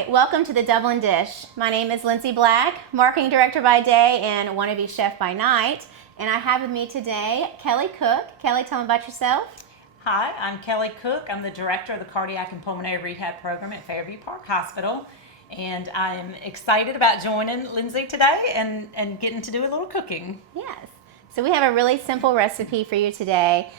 Hi, welcome to the Dublin Dish. My name is Lindsay Black, Marketing Director by day and wannabe chef by night. And I have with me today Kelly Cook. Kelly, tell them about yourself. Hi, I'm Kelly Cook. I'm the Director of the Cardiac and Pulmonary Rehab Program at Fairview Park Hospital. And I'm excited about joining Lindsay today and getting to do a little cooking. Yes. So we have a really simple recipe for you today.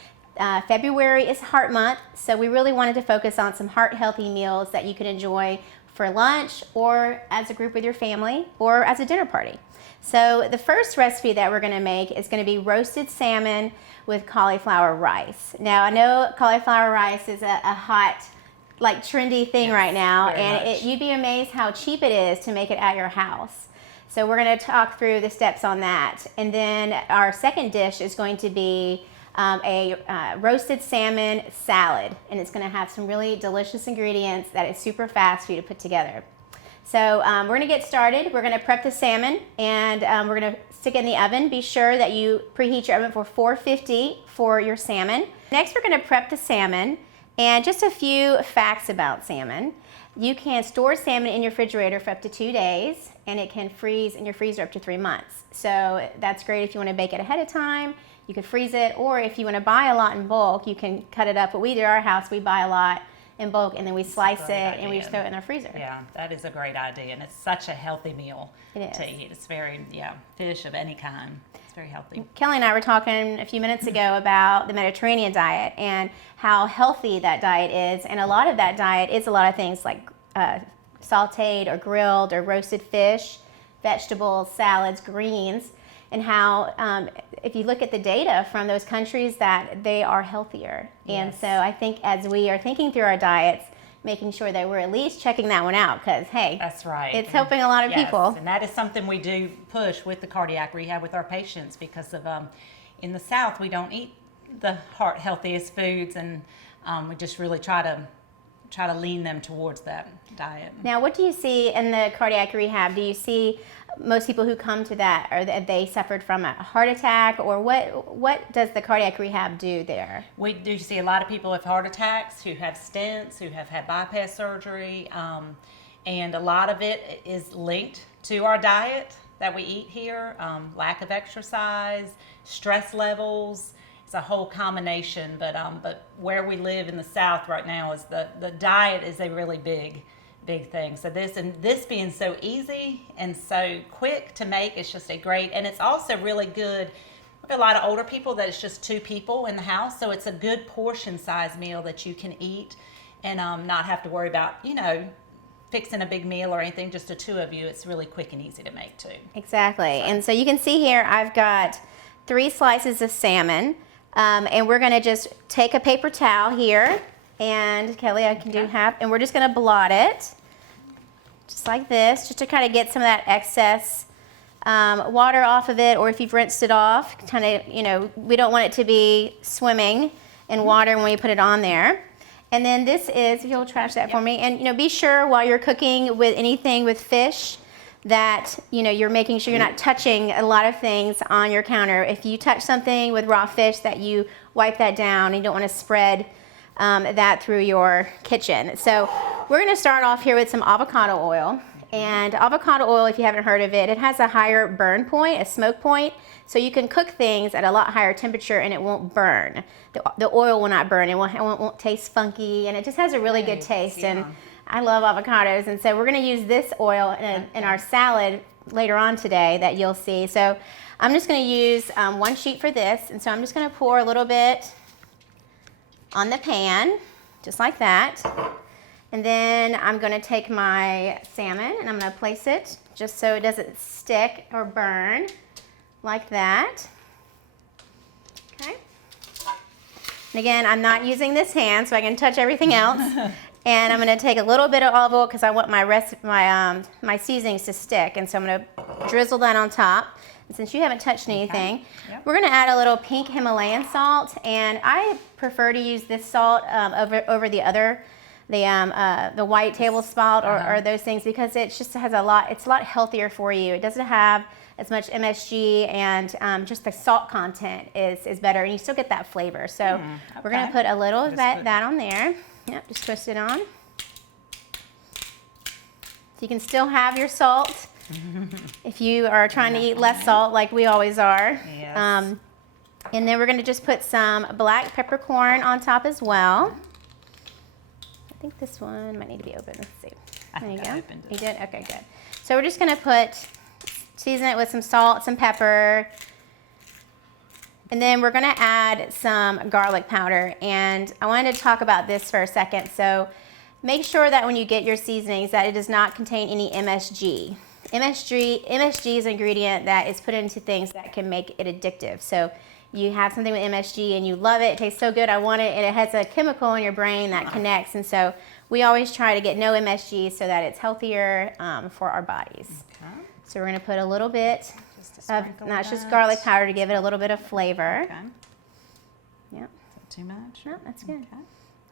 February is Heart Month, so we really wanted to focus on some heart-healthy meals that you can enjoy for lunch or as a group with your family or as a dinner party. So the first recipe that we're going to make is going to be roasted salmon with cauliflower rice. Now, I know cauliflower rice is a hot, like trendy thing right now, and you'd be amazed how cheap it is to make it at your house. So we're going to talk through the steps on that. And then our second dish is going to be a roasted salmon salad, and it's going to have some really delicious ingredients that is super fast for you to put together. So we're going to get started. We're going to prep the salmon, and we're going to stick it in the oven. Be sure that you preheat your oven for 450 for your salmon. Next, we're going to prep the salmon, and just a few facts about salmon. You can store salmon in your refrigerator for up to 2 days, and it can freeze in your freezer up to 3 months. So that's great if you want to bake it ahead of time. You can freeze it, or if you want to buy a lot in bulk, you can cut it up. What we do at our house, we buy a lot in bulk, and then we slice it and we just throw it in our freezer. Yeah, that is a great idea, and it's such a healthy meal to eat. It's very, fish of any kind. It's very healthy. Kelly and I were talking a few minutes ago about the Mediterranean diet and how healthy that diet is, and a lot of that diet is a lot of things like sauteed or grilled or roasted fish, vegetables, salads, greens, and how if you look at the data from those countries that they are healthier. Yes. And so I think as we are thinking through our diets, making sure that we're at least checking that one out, because hey, that's right, it's helping a lot of people. And that is something we do push with the cardiac rehab with our patients, because of in the South we don't eat the heart healthiest foods, and we just really try to lean them towards that diet. Now, what do you see in the cardiac rehab? Do you see most people who come to that, or that they suffered from a heart attack, or what does the cardiac rehab do there? We do see a lot of people with heart attacks who have stents, who have had bypass surgery, and a lot of it is linked to our diet that we eat here, lack of exercise, stress levels. It's a whole combination, but where we live in the South right now is the diet is a really big thing. So this being so easy and so quick to make, it's just and it's also really good. We have a lot of older people that it's just 2 people in the house, so it's a good portion size meal that you can eat and not have to worry about, fixing a big meal or anything. Just the 2 of you, it's really quick and easy to make too. Exactly. And so you can see here I've got 3 slices of salmon. And we're going to just take a paper towel here, and Kelly, I can do half, and we're just going to blot it, just like this, just to kind of get some of that excess water off of it, or if you've rinsed it off, kind of, we don't want it to be swimming in water when we put it on there. And then this is, if you'll trash that for me, and be sure while you're cooking with anything with fish, that you're making sure you're not touching a lot of things on your counter. If you touch something with raw fish, that you wipe that down. You don't want to spread that through your kitchen. So we're going to start off here with some avocado oil. And avocado oil, if you haven't heard of it, it has a higher burn point, a smoke point, so you can cook things at a lot higher temperature and it won't burn. The oil will not burn. It won't taste funky, and it just has a really good taste. Yeah. And I love avocados, and so we're going to use this oil in our salad later on today that you'll see. So I'm just going to use 1 sheet for this, and so I'm just going to pour a little bit on the pan, just like that. And then I'm going to take my salmon and I'm going to place it just so it doesn't stick or burn, like that. Okay. And again, I'm not using this hand, so I can touch everything else. And I'm going to take a little bit of olive oil because I want my seasonings to stick. And so I'm going to drizzle that on top. And since you haven't touched anything, we're going to add a little pink Himalayan salt. And I prefer to use this salt over the other, the white table salt or those things, because it just has it's a lot healthier for you. It doesn't have as much MSG, and just the salt content is better, and you still get that flavor. So we're going to put a little of that on there. Yep, just twist it on. You can still have your salt if you are trying to eat less salt like we always are. Yes. And then we're going to just put some black peppercorn on top as well. I think this one might need to be open. Let's see. There you go. You did? Okay, good. So we're just going to season it with some salt, some pepper, and then we're going to add some garlic powder. And I wanted to talk about this for a second. So make sure that when you get your seasonings that it does not contain any MSG. MSG is an ingredient that is put into things that can make it addictive. So you have something with MSG and you love it, it tastes so good, I want it, and it has a chemical in your brain that connects. And so we always try to get no MSG so that it's healthier for our bodies. Okay. So we're going to put a little bit of, not just that. garlic powder to give it a little bit of flavor. Okay. Yep. Too much? No, that's good. Okay.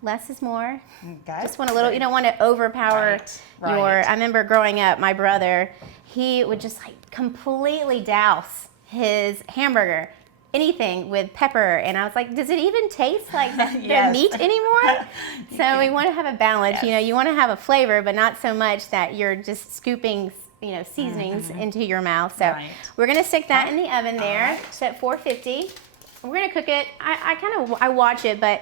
Less is more. Okay. Just want a little, you don't want to overpower Right. I remember growing up, my brother, he would just like completely douse his hamburger, anything with pepper. And I was like, does it even taste like the meat anymore? So we want to have a balance. Yes. You know, you want to have a flavor, but not so much that you're just scooping, you know, seasonings into your mouth. So we're going to stick that in the oven there. It's at 450. We're going to cook it. I watch it, but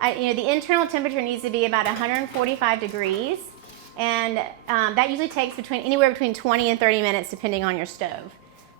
you know, the internal temperature needs to be about 145 degrees, and that usually takes anywhere between 20 and 30 minutes depending on your stove.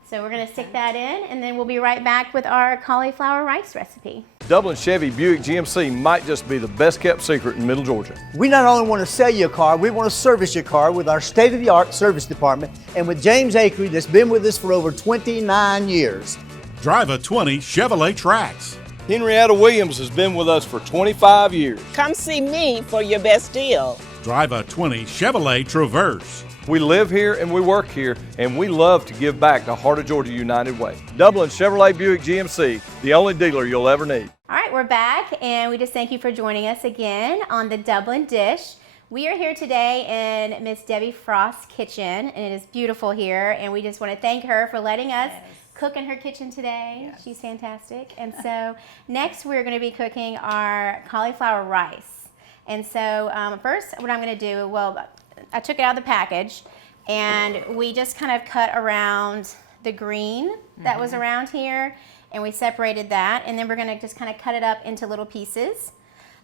So we're going to stick that in, and then we'll be right back with our cauliflower rice recipe. Dublin Chevy Buick GMC might just be the best kept secret in Middle Georgia. We not only want to sell you a car, we want to service your car with our state-of-the-art service department and with James Akery that's been with us for over 29 years. Drive a 20 Chevrolet Trax. Henrietta Williams has been with us for 25 years. Come see me for your best deal. Drive a 20 Chevrolet Traverse. We live here and we work here, and we love to give back to Heart of Georgia United Way. Dublin Chevrolet Buick GMC, the only dealer you'll ever need. All right, we're back, and we just thank you for joining us again on the Dublin Dish. We are here today in Miss Debbie Frost's kitchen, and it is beautiful here, and we just want to thank her for letting us cook in her kitchen today. Yes. She's fantastic. And so next we're going to be cooking our cauliflower rice. And so first what I'm going to do, well, I took it out of the package and we just kind of cut around the green that was around here, and we separated that, and then we're going to just kind of cut it up into little pieces.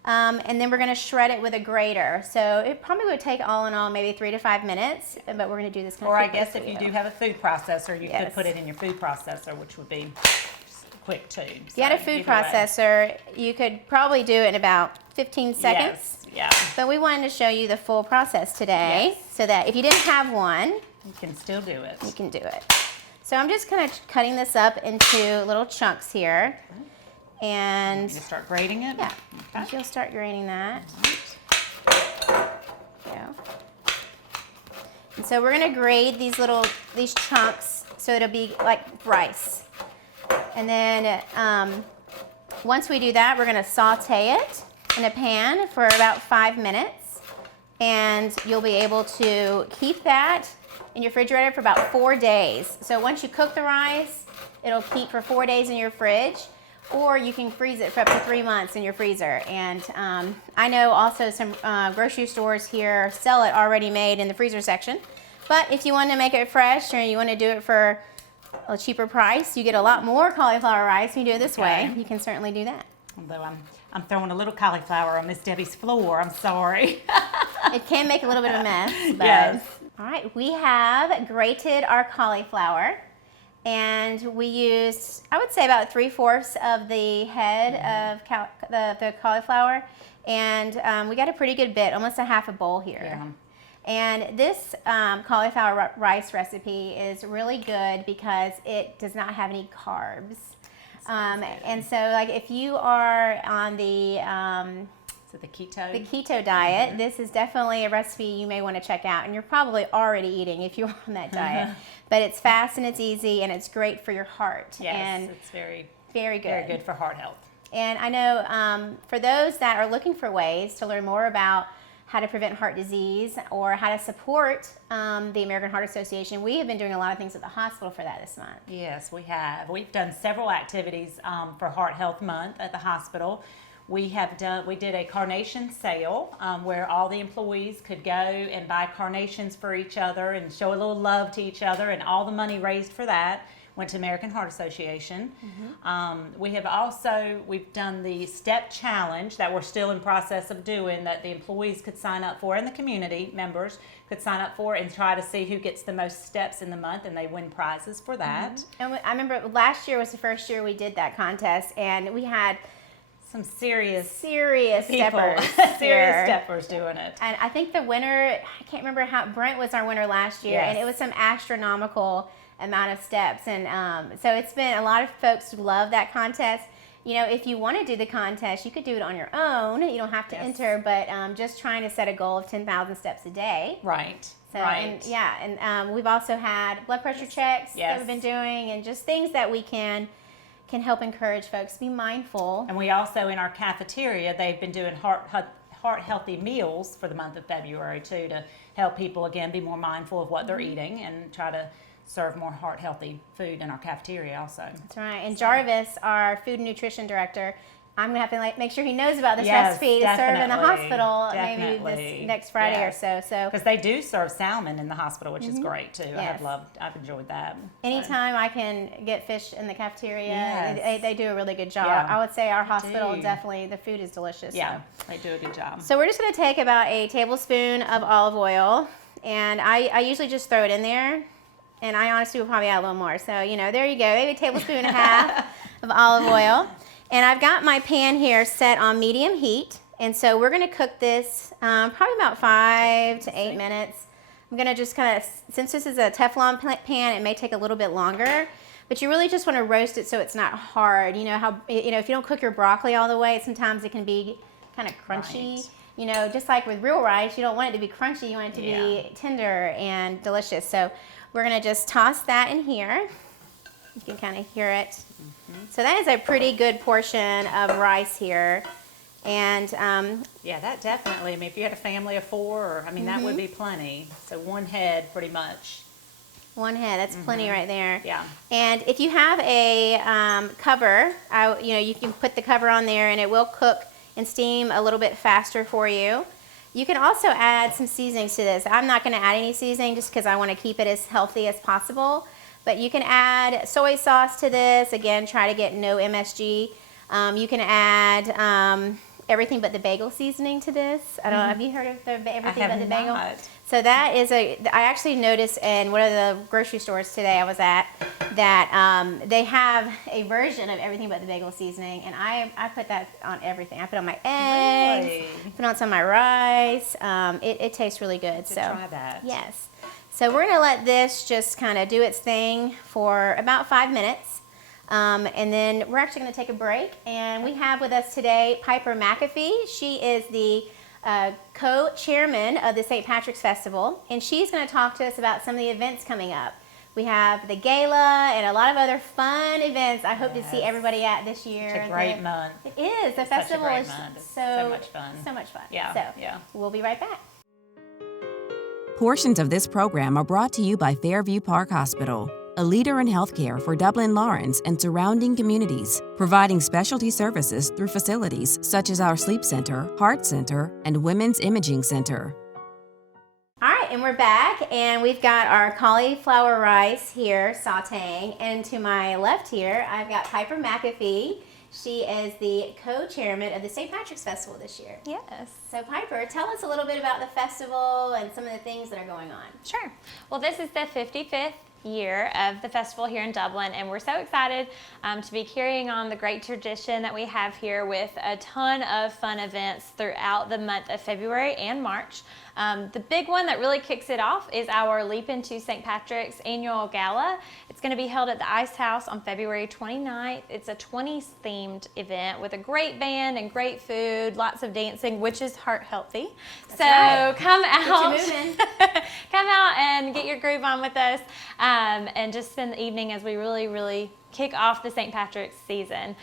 And then we're going to shred it with a grater. So it probably would take all in all maybe 3 to 5 minutes, but we're going to do this kind of quickly. Or I guess if you do have a food processor, you could put it in your food processor, which would be quick too. If you had a food processor, you could probably do it in about 15 seconds. Yes, yeah. But we wanted to show you the full process today, so that if you didn't have one, you can still do it. You can do it. So I'm just kind of cutting this up into little chunks here. And you start grating it? Yeah, okay. You'll start grating that. There you go. And so we're gonna grate these chunks so it'll be like rice. And then once we do that, we're gonna saute it in a pan for about 5 minutes. And you'll be able to keep that in your refrigerator for about 4 days. So once you cook the rice, it'll keep for 4 days in your fridge. Or you can freeze it for up to 3 months in your freezer. And I know also some grocery stores here sell it already made in the freezer section. But if you want to make it fresh or you want to do it for a cheaper price, you get a lot more cauliflower rice when you do it this way. You can certainly do that. Although I'm throwing a little cauliflower on Miss Debbie's floor, I'm sorry. It can make a little bit of a mess. But. Yes. All right, we have grated our cauliflower. And we used, I would say, about 3/4 of the head of the cauliflower. And we got a pretty good bit, almost a half a bowl here. Yeah. And this cauliflower rice recipe is really good because it does not have any carbs. And so, like, if you are on the keto diet, this is definitely a recipe you may want to check out. And you're probably already eating if you're on that diet. But it's fast and it's easy and it's great for your heart. Yes, and it's very good. Very good for heart health. And I know for those that are looking for ways to learn more about how to prevent heart disease or how to support the American Heart Association, we have been doing a lot of things at the hospital for that this month. Yes, we have. We've done several activities for Heart Health Month at the hospital. We did a carnation sale where all the employees could go and buy carnations for each other and show a little love to each other, and all the money raised for that went to American Heart Association. We've done the step challenge that we're still in process of doing, that the employees could sign up for and the community members could sign up for, and try to see who gets the most steps in the month, and they win prizes for that. And I remember last year was the first year we did that contest, and we had Some serious steppers serious here. steppers doing it. And I think the winner, I can't remember how, Brent was our winner last year, and Yes. it was some astronomical amount of steps. And so it's been, a lot of folks love that contest. You know, if you want to do the contest, you could do it on your own. You don't have to Yes. enter, but just trying to set a goal of 10,000 steps a day. Right. So, right. and we've also had blood pressure checks that Yes. we've been doing, and just things that we can help encourage folks to be mindful. And we also, in our cafeteria, they've been doing heart healthy meals for the month of February too, to help people again be more mindful of what they're eating and try to serve more heart healthy food in our cafeteria also. That's right. And Jarvis, our food and nutrition director, I'm gonna have to make sure he knows about this Yes, recipe to serve in the definitely, hospital maybe definitely. this next Friday Yes. or so. Because they do serve salmon in the hospital, which is great too. Yes. I've enjoyed that. Anytime I can get fish in the cafeteria, Yes. they do a really good job. Yeah, I would say our they hospital do. definitely, the food is delicious. Yeah, they do a good job. So we're just going to take about a tablespoon of olive oil, and I usually just throw it in there, and I honestly will probably add a little more. So, you know, there you go, maybe a tablespoon and a half of olive oil. And I've got my pan here set on medium heat, and so we're going to cook this probably about 5 to 8 minutes. I'm going to just kind of, since this is a Teflon pan, it may take a little bit longer, but you really just want to roast it so it's not hard. You know how, you know, if you don't cook your broccoli all the way, sometimes it can be kind of crunchy. Right. You know, just like with real rice, you don't want it to be crunchy, you want it to be tender and delicious. So we're going to just toss that in here. You can kind of hear it. So that is a pretty good portion of rice here. And Yeah, that definitely. I mean, if you had a family of 4, that would be plenty. So one head, pretty much. one head, that's plenty right there. Yeah. And if you have a cover, you can put the cover on there and it will cook and steam a little bit faster for you. You can also add some seasonings to this. I'm not going to add any seasoning just because I want to keep it as healthy as possible. But you can add soy sauce to this. Again, try to get no MSG. You can add everything but the bagel seasoning to this. I don't know, have you heard of everything but the bagel? Not. So that is I actually noticed in one of the grocery stores today I was at that they have a version of everything but the bagel seasoning, and I put that on everything. I put on my eggs, Really? put on some of my rice. It tastes really good. To So try that. yes. So we're gonna let this just kind of do its thing for about 5 minutes. And then we're actually going to take a break, and we have with us today Piper McAfee. She is the co-chairman of the St. Patrick's Festival, and she's going to talk to us about some of the events coming up. We have the gala and a lot of other fun events I hope to see everybody at this year. It's a great month. It is. The It's such a festival great is month. It's so so much fun. So much fun. Yeah, So yeah. we'll be right back. Portions of this program are brought to you by Fairview Park Hospital, a leader in healthcare for Dublin, Lawrence, and surrounding communities, providing specialty services through facilities such as our Sleep Center, Heart Center, and Women's Imaging Center. All right, and we're back, and we've got our cauliflower rice here sauteing, and to my left here, I've got Piper McAfee. She is the co-chairman of the St. Patrick's Festival this year. Yes. So Piper, tell us a little bit about the festival and some of the things that are going on. Sure. Well, this is the 55th year of the festival here in Dublin, and we're so excited to be carrying on the great tradition that we have here with a ton of fun events throughout the month of February and March. The big one that really kicks it off is our Leap Into St. Patrick's annual gala. It's going to be held at the Ice House on February 29th. It's a 20s themed event with a great band and great food, lots of dancing, which is heart healthy. right. Come out, Get you moving. come out and get your groove on with us, and just spend the evening as we really kick off the St. Patrick's season.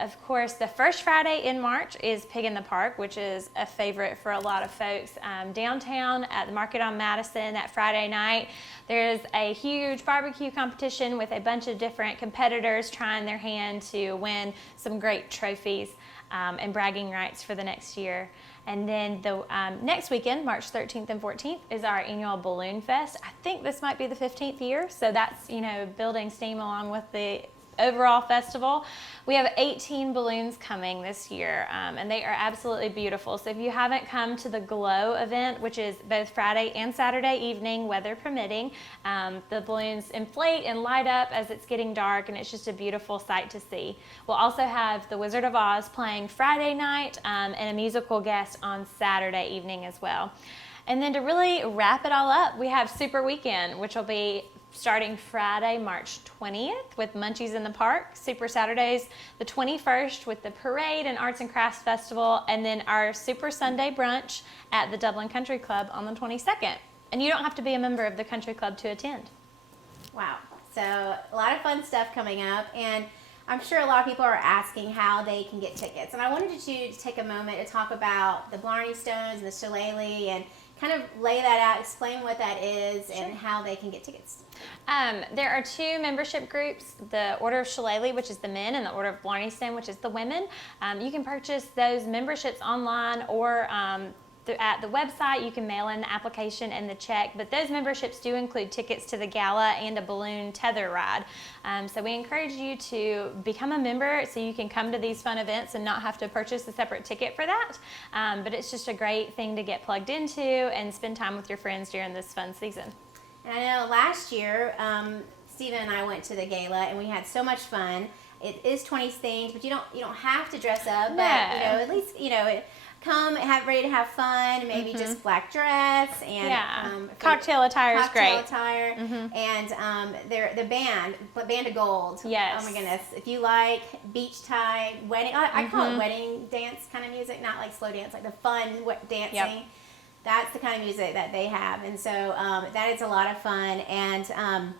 Of course, the first Friday in March is Pig in the Park, which is a favorite for a lot of folks. Downtown at the Market on Madison that Friday night, there's a huge barbecue competition with a bunch of different competitors trying their hand to win some great trophies. and bragging rights for the next year. And then the next weekend, March 13th and 14th, is our annual Balloon Fest. I think this might be the 15th year, so that's, building steam along with the overall festival. We have 18 balloons coming this year, and they are absolutely beautiful. So if you haven't come to the Glow event, which is both Friday and Saturday evening, weather permitting, the balloons inflate and light up as it's getting dark, and it's just a beautiful sight to see. We'll also have the Wizard of Oz playing Friday night and a musical guest on Saturday evening as well. And then to really wrap it all up, we have Super Weekend, which will be starting Friday, March 20th with Munchies in the Park, Super Saturdays the 21st with the Parade and Arts and Crafts Festival, and then our Super Sunday Brunch at the Dublin Country Club on the 22nd. And you don't have to be a member of the country club to attend. Wow. So a lot of fun stuff coming up, and I'm sure a lot of people are asking how they can get tickets. And I wanted to take a moment to talk about the Blarney Stones and the Shillelagh and kind of lay that out, explain what that is and how they can get tickets. There are two membership groups, the Order of Shillelagh, which is the men, and the Order of Blarney Stone, which is the women. You can purchase those memberships online or at the website. You can mail in the application and the check, but those memberships do include tickets to the gala and a balloon tether ride. So we encourage you to become a member so you can come to these fun events and not have to purchase a separate ticket for that. But it's just a great thing to get plugged into and spend time with your friends during this fun season. And I know last year, Stephen and I went to the gala and we had so much fun. It is 20s themed, but you don't have to dress up. No. But at least come ready to have fun. Maybe just black dress and cocktail attire is great. Attire and the band of gold. Yes. Oh my goodness! If you like beach tie wedding, I call it wedding dance kind of music, not like slow dance, like the fun dancing. Yep. That's the kind of music that they have, and so that is a lot of fun. And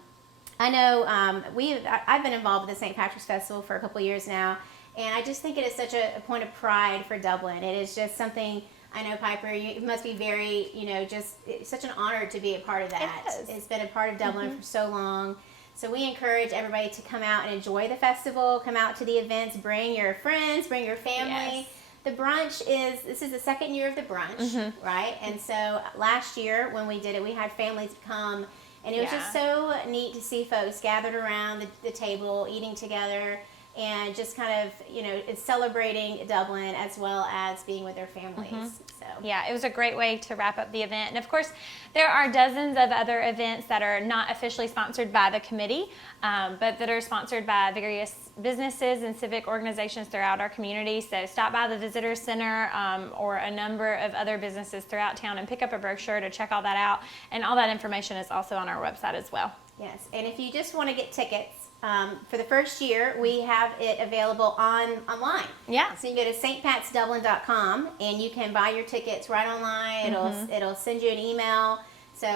I know I've been involved with the St. Patrick's Festival for a couple of years now, and I just think it is such a point of pride for Dublin. It is just something. I know, Piper, it must be very, it's such an honor to be a part of that. It is. It's been a part of Dublin for so long. So we encourage everybody to come out and enjoy the festival, come out to the events, bring your friends, bring your family. Yes. The brunch this is the second year of the brunch, right? And so last year when we did it, we had families come, and it was just so neat to see folks gathered around the table, eating together, and just kind of, it's celebrating Dublin as well as being with their families. So yeah, it was a great way to wrap up the event. And of course, there are dozens of other events that are not officially sponsored by the committee, but that are sponsored by various businesses and civic organizations throughout our community. So stop by the Visitor Center or a number of other businesses throughout town and pick up a brochure to check all that out. And all that information is also on our website as well. Yes, and if you just want to get tickets, for the first year, we have it available online. Yeah. So you can go to stpatsdublin.com and you can buy your tickets right online. It'll send you an email. So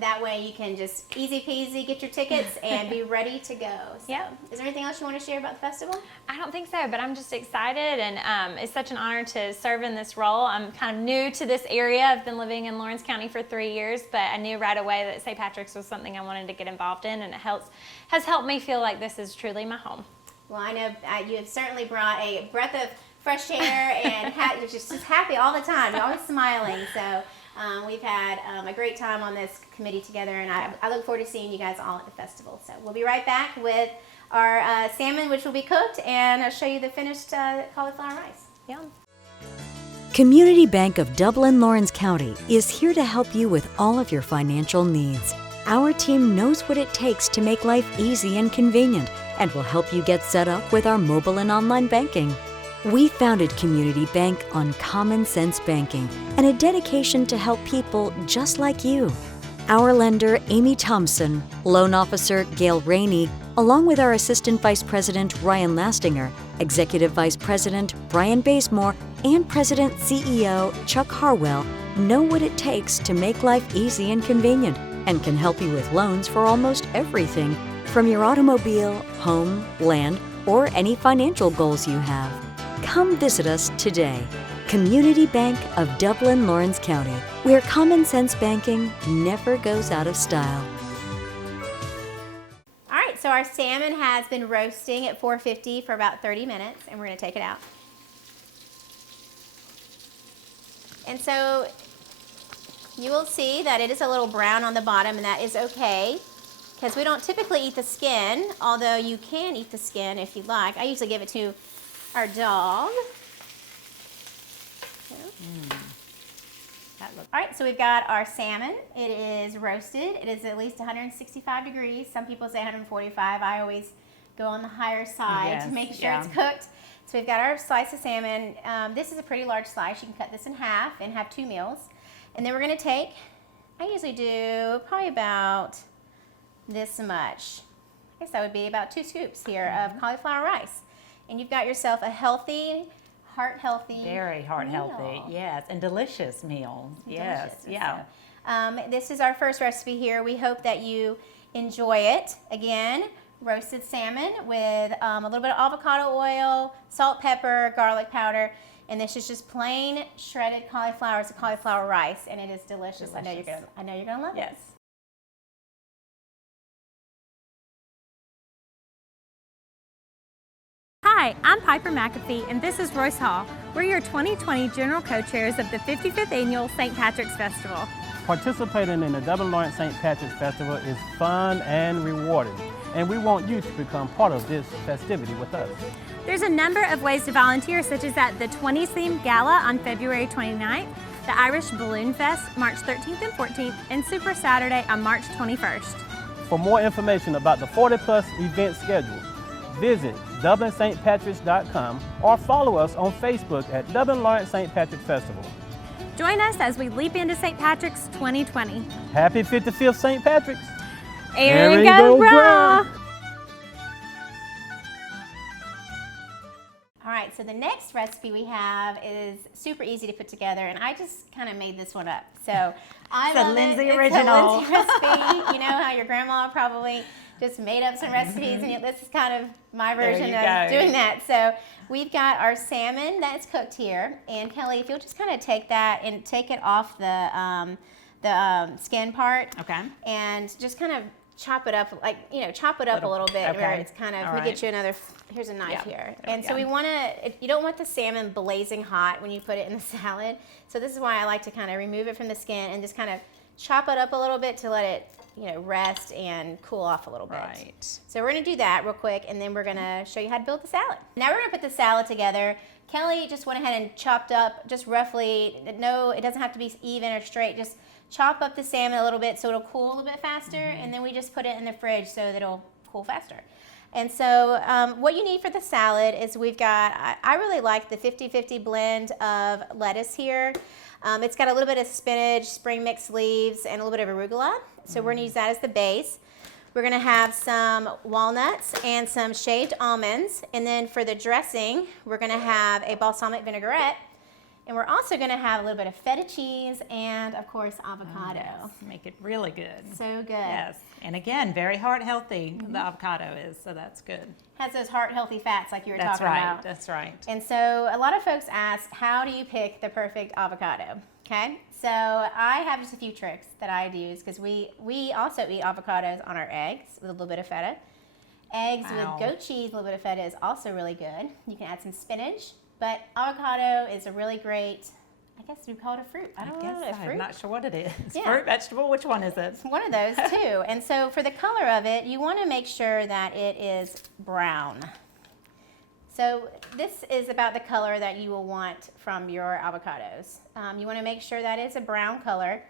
that way you can just easy peasy get your tickets and be ready to go. So, yeah. Is there anything else you want to share about the festival? I don't think so, but I'm just excited, and it's such an honor to serve in this role. I'm kind of new to this area. I've been living in Lawrence County for 3 years, but I knew right away that St. Patrick's was something I wanted to get involved in, and it has helped me feel like this is truly my home. Well, I know you have certainly brought a breath of fresh air, and you're just happy all the time. You're always smiling. So we've had a great time on this committee together, and I look forward to seeing you guys all at the festival. So we'll be right back with our salmon, which will be cooked, and I'll show you the finished cauliflower rice. Yum. Community Bank of Dublin, Lawrence County is here to help you with all of your financial needs. Our team knows what it takes to make life easy and convenient, and will help you get set up with our mobile and online banking. We founded Community Bank on common sense banking and a dedication to help people just like you. Our lender, Amy Thompson, loan officer, Gail Rainey, along with our Assistant Vice President, Ryan Lastinger, Executive Vice President, Brian Bazemore, and President CEO, Chuck Harwell, know what it takes to make life easy and convenient, and can help you with loans for almost everything, from your automobile, home, land, or any financial goals you have. Come visit us today. Community Bank of Dublin, Lawrence County, where common sense banking never goes out of style. All right, so our salmon has been roasting at 450 for about 30 minutes, and we're going to take it out. And so you will see that it is a little brown on the bottom, and that is okay because we don't typically eat the skin, although you can eat the skin if you'd like. I usually give it to our dog. All right, so we've got our salmon. It is roasted. It is at least 165 degrees. Some people say 145. I always go on the higher side to make sure it's cooked. So we've got our slice of salmon. This is a pretty large slice. You can cut this in half and have 2 meals. And then we're gonna take, I usually do probably about this much. I guess that would be about 2 scoops here of cauliflower rice. And you've got yourself a healthy, heart-healthy Very heart-healthy, meal. yes, and delicious meal. Yes, Delicious. yeah. So, this is our first recipe here. We hope that you enjoy it. Again, roasted salmon with a little bit of avocado oil, salt, pepper, garlic powder, and this is just plain shredded cauliflower. It's a cauliflower rice, and it is delicious. I know you're gonna love it. Yes. Hi, I'm Piper McAfee, and this is Royce Hall. We're your 2020 General Co-Chairs of the 55th Annual St. Patrick's Festival. Participating in the Dublin Lawrence St. Patrick's Festival is fun and rewarding, and we want you to become part of this festivity with us. There's a number of ways to volunteer, such as at the 20s Theme Gala on February 29th, the Irish Balloon Fest March 13th and 14th, and Super Saturday on March 21st. For more information about the 40-plus event schedule, visit DublinStPatricks.com or follow us on Facebook at Dublin Lawrence St. Patrick's Festival. Join us as we leap into St. Patrick's 2020. Happy 55th St. Patrick's! Aaron go brah! All right, so the next recipe we have is super easy to put together, and I just kind of made this one up. So I It's a love Lindsay it. original. It's a Lindsay recipe. You know how your grandma probably just made up some recipes, and yet this is kind of my version of doing that. So we've got our salmon that's cooked here, and Kelly, if you'll just kind of take that and take it off the skin part, Okay. and just kind of chop it up, like, chop it up a little bit where it's kind of, All let me get you another, here's a knife here. And so we want to, you don't want the salmon blazing hot when you put it in the salad. So this is why I like to kind of remove it from the skin and just kind of chop it up a little bit to let it, rest and cool off a little bit. Right. So we're going to do that real quick, and then we're going to show you how to build the salad. Now we're going to put the salad together. Kelly just went ahead and chopped up just roughly, no, it doesn't have to be even or straight, just chop up the salmon a little bit so it'll cool a little bit faster, and then we just put it in the fridge so that it'll cool faster. And so what you need for the salad is we've got, I really like the 50-50 blend of lettuce here. It's got a little bit of spinach, spring mix leaves, and a little bit of arugula. So we're gonna use that as the base. We're gonna have some walnuts and some shaved almonds. And then for the dressing, we're gonna have a balsamic vinaigrette. And we're also gonna have a little bit of feta cheese and, of course, avocado. Yes. Make it really good. So good. Yes. And again, very heart healthy, the avocado is, so that's good. Has those heart-healthy fats like you were That's talking right. about. That's right. And so a lot of folks ask, how do you pick the perfect avocado? Okay, so I have just a few tricks that I use because we also eat avocados on our eggs with a little bit of feta. Eggs with goat cheese, a little bit of feta is also really good. You can add some spinach, but avocado is a really great, I guess we call it a fruit. I don't know, a fruit? I'm not sure what it is. Yeah. Fruit, vegetable, which one is it? It's one of those too. And so for the color of it, you want to make sure that it is brown. So this is about the color that you will want from your avocados. You want to make sure that it's a brown color,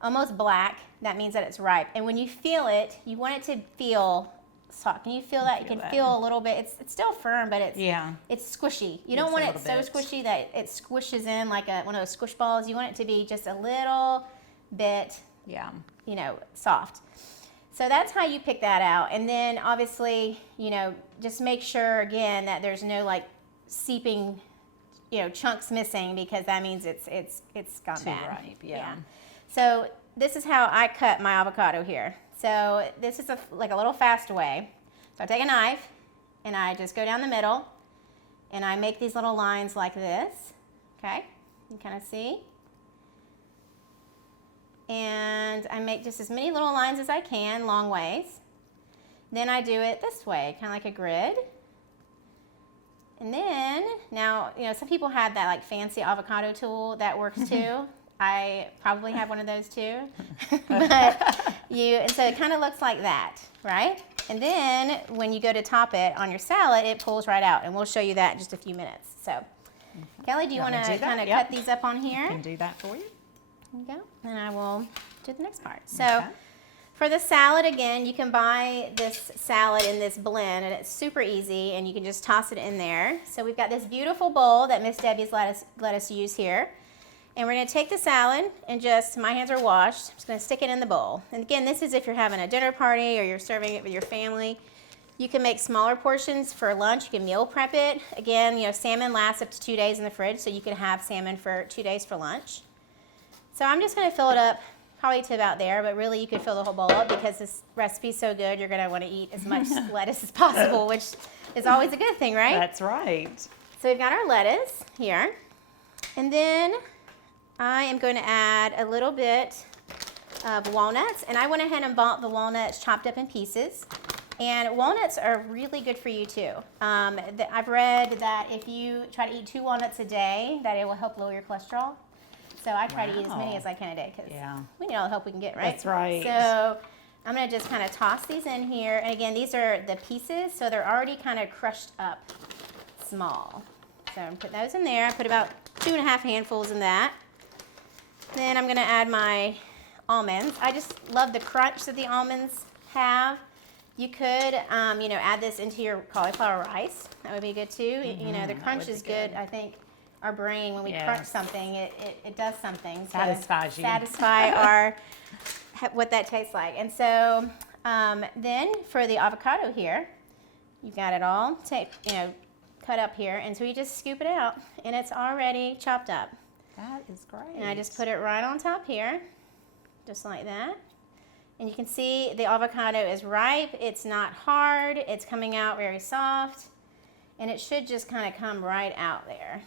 almost black. That means that it's ripe. And when you feel it, you want it to feel soft. Can you feel that? You can feel a little bit. It's still firm, but it's squishy. You don't want it so squishy that it squishes in like one of those squish balls. You want it to be just a little bit, soft. So that's how you pick that out. And then obviously, just make sure again that there's no like seeping, chunks missing, because that means it's gone bad. Ripe, yeah. So this is how I cut my avocado here. So this is like a little fast way. So I take a knife and I just go down the middle and I make these little lines like this. Okay, you kind of see. And I make just as many little lines as I can, long ways. Then I do it this way, kind of like a grid. And then, now, some people have that like fancy avocado tool that works too. I probably have one of those too. And so it kind of looks like that, right? And then when you go to top it on your salad, it pulls right out. And we'll show you that in just a few minutes. So, Kelly, do you want to kind of cut these up on here? I can do that for you. There you go. And I will do the next part. So, for the salad, again, you can buy this salad in this blend, and it's super easy, and you can just toss it in there. So we've got this beautiful bowl that Miss Debbie's let us use here. And we're going to take the salad and my hands are washed. I'm just going to stick it in the bowl. And again, this is if you're having a dinner party or you're serving it with your family. You can make smaller portions for lunch. You can meal prep it. Again, salmon lasts up to 2 days in the fridge, so you can have salmon for 2 days for lunch. So I'm just going to fill it up probably to about there, but really you could fill the whole bowl up because this recipe's so good, you're going to want to eat as much lettuce as possible, which is always a good thing, right? That's right. So we've got our lettuce here. And then I am going to add a little bit of walnuts, and I went ahead and bought the walnuts chopped up in pieces. And walnuts are really good for you too. I've read that if you try to eat 2 walnuts a day, that it will help lower your cholesterol. So I try to eat as many as I can a day because we need all the help we can get, right? That's right. So I'm going to just kind of toss these in here. And again, these are the pieces, so they're already kind of crushed up small. So I'm going to put those in there. I put about 2.5 handfuls in that. Then I'm going to add my almonds. I just love the crunch that the almonds have. You could, add this into your cauliflower rice. That would be good too. The crunch is good. I think our brain, when we crunch something, it does something. Satisfies you. Satisfy what that tastes like. And so then for the avocado here, you've got it all cut up here. And so you just scoop it out, and it's already chopped up. That is great. And I just put it right on top here, just like that. And you can see the avocado is ripe. It's not hard. It's coming out very soft. And it should just kind of come right out there.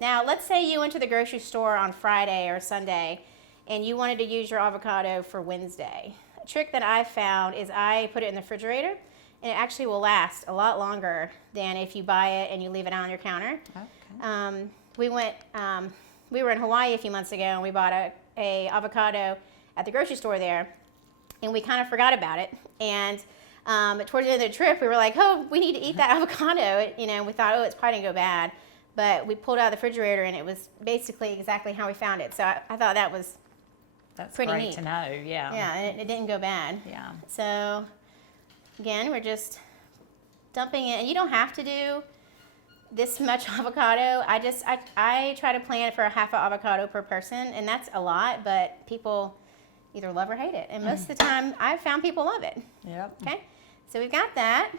Now, let's say you went to the grocery store on Friday or Sunday and you wanted to use your avocado for Wednesday. A trick that I found is I put it in the refrigerator, and it actually will last a lot longer than if you buy it and you leave it on your counter. Okay. We were in Hawaii a few months ago, and we bought a avocado at the grocery store there, and we kind of forgot about it. And towards the end of the trip, we were like, oh, we need to eat that avocado. We thought, oh, it's probably gonna go bad. But we pulled it out of the refrigerator, and it was basically exactly how we found it. So I thought that's pretty great neat to know, yeah. Yeah, and it didn't go bad. Yeah. So again, we're just dumping it, and you don't have to do this much avocado. I try to plan for a half an avocado per person, and that's a lot, but people either love or hate it. And most of the time, I've found people love it. Yep. Okay, so we've got that.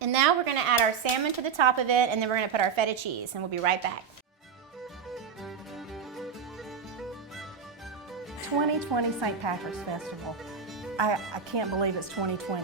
And now we're gonna add our salmon to the top of it, and then we're gonna put our feta cheese, and we'll be right back. 2020 St. Patrick's Festival. I can't believe it's 2020.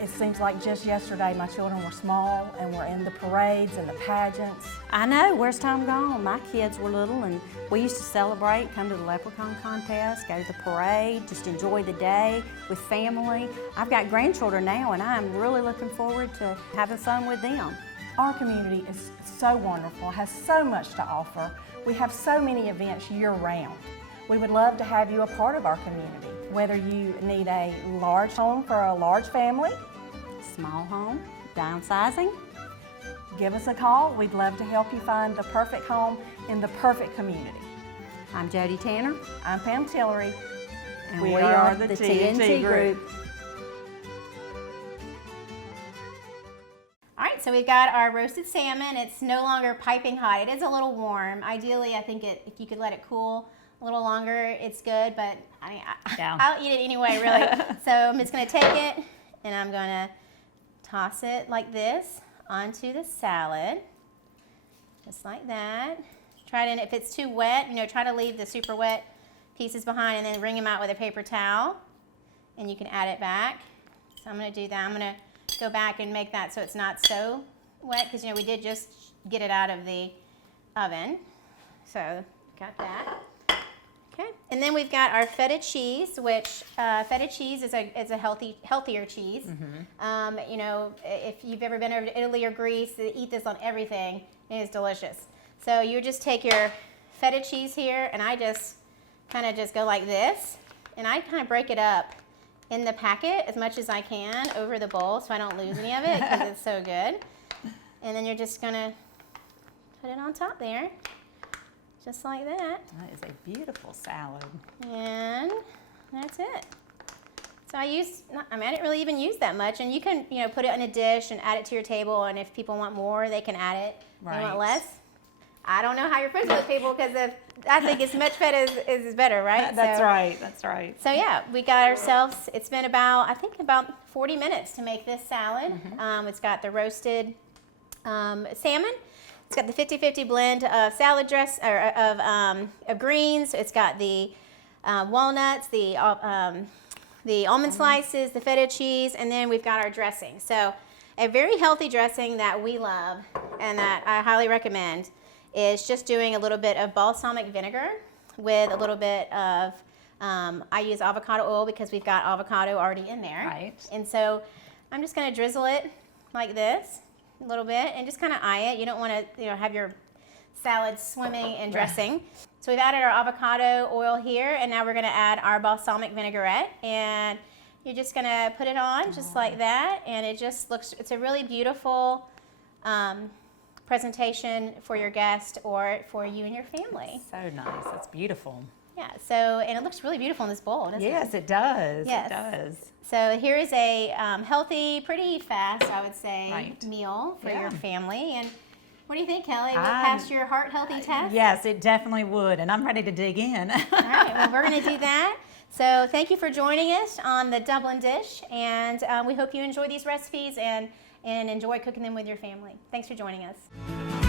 It seems like just yesterday my children were small and were in the parades and the pageants. I know, where's time gone? My kids were little and we used to celebrate, come to the leprechaun contest, go to the parade, just enjoy the day with family. I've got grandchildren now and I'm really looking forward to having fun with them. Our community is so wonderful, has so much to offer. We have so many events year-round. We would love to have you a part of our community. Whether you need a large home for a large family, small home, downsizing, give us a call. We'd love to help you find the perfect home in the perfect community. I'm Jody Tanner. I'm Pam Tillery. And we are the TNT Group. All right, so we've got our roasted salmon. It's no longer piping hot. It is a little warm. Ideally, I think if you could let it cool a little longer, it's good, but I'll eat it anyway, really. So I'm just gonna take it and I'm gonna toss it like this onto the salad, just like that. Try it, if it's too wet, try to leave the super wet pieces behind and then wring them out with a paper towel, and you can add it back. So I'm gonna do that. I'm gonna go back and make that so it's not so wet, because we did just get it out of the oven. So got that. Okay, and then we've got our feta cheese, which feta cheese is a healthier cheese. You know, if you've ever been over to Italy or Greece, they eat this on everything. It is delicious. So you just take your feta cheese here, and I just kind of just go like this, and I kind of break it up in the packet as much as I can over the bowl so I don't lose any of it because it's so good. And then you're just gonna put it on top there, just like that. That is a beautiful salad. And that's it. So I didn't really even use that much, and you can, you know, put it in a dish and add it to your table, and if people want more, they can add it. If they want less, I don't know how you're friends with people, because I think as much feta is better, right? That's right, that's right. So yeah, we got ourselves, it's been about 40 minutes to make this salad. It's got the roasted salmon. It's got the 50-50 blend of salad dress, or of greens. It's got the walnuts, the almond slices, the feta cheese, and then we've got our dressing. So a very healthy dressing that we love and that I highly recommend is just doing a little bit of balsamic vinegar with a little bit of, I use avocado oil because we've got avocado already in there. Right. And so I'm just going to drizzle it like this a little bit and just kind of eye it. You don't want to, you know, have your salad swimming in dressing. So we've added our avocado oil here, and now we're going to add our balsamic vinaigrette, and you're just going to put it on just like that, and it just looks, it's a really beautiful presentation for your guest or for you and your family. So nice, that's beautiful. Yeah, so, and it looks really beautiful in this bowl, doesn't it? Yes, it does. Yes. It does. So here is a healthy, pretty fast, I would say, Right. meal for Yeah. your family. And what do you think, Kelly? Will it pass your heart healthy test? Yes, it definitely would, and I'm ready to dig in. All right, well, we're going to do that. So thank you for joining us on the Dublin Dish, and we hope you enjoy these recipes and enjoy cooking them with your family. Thanks for joining us.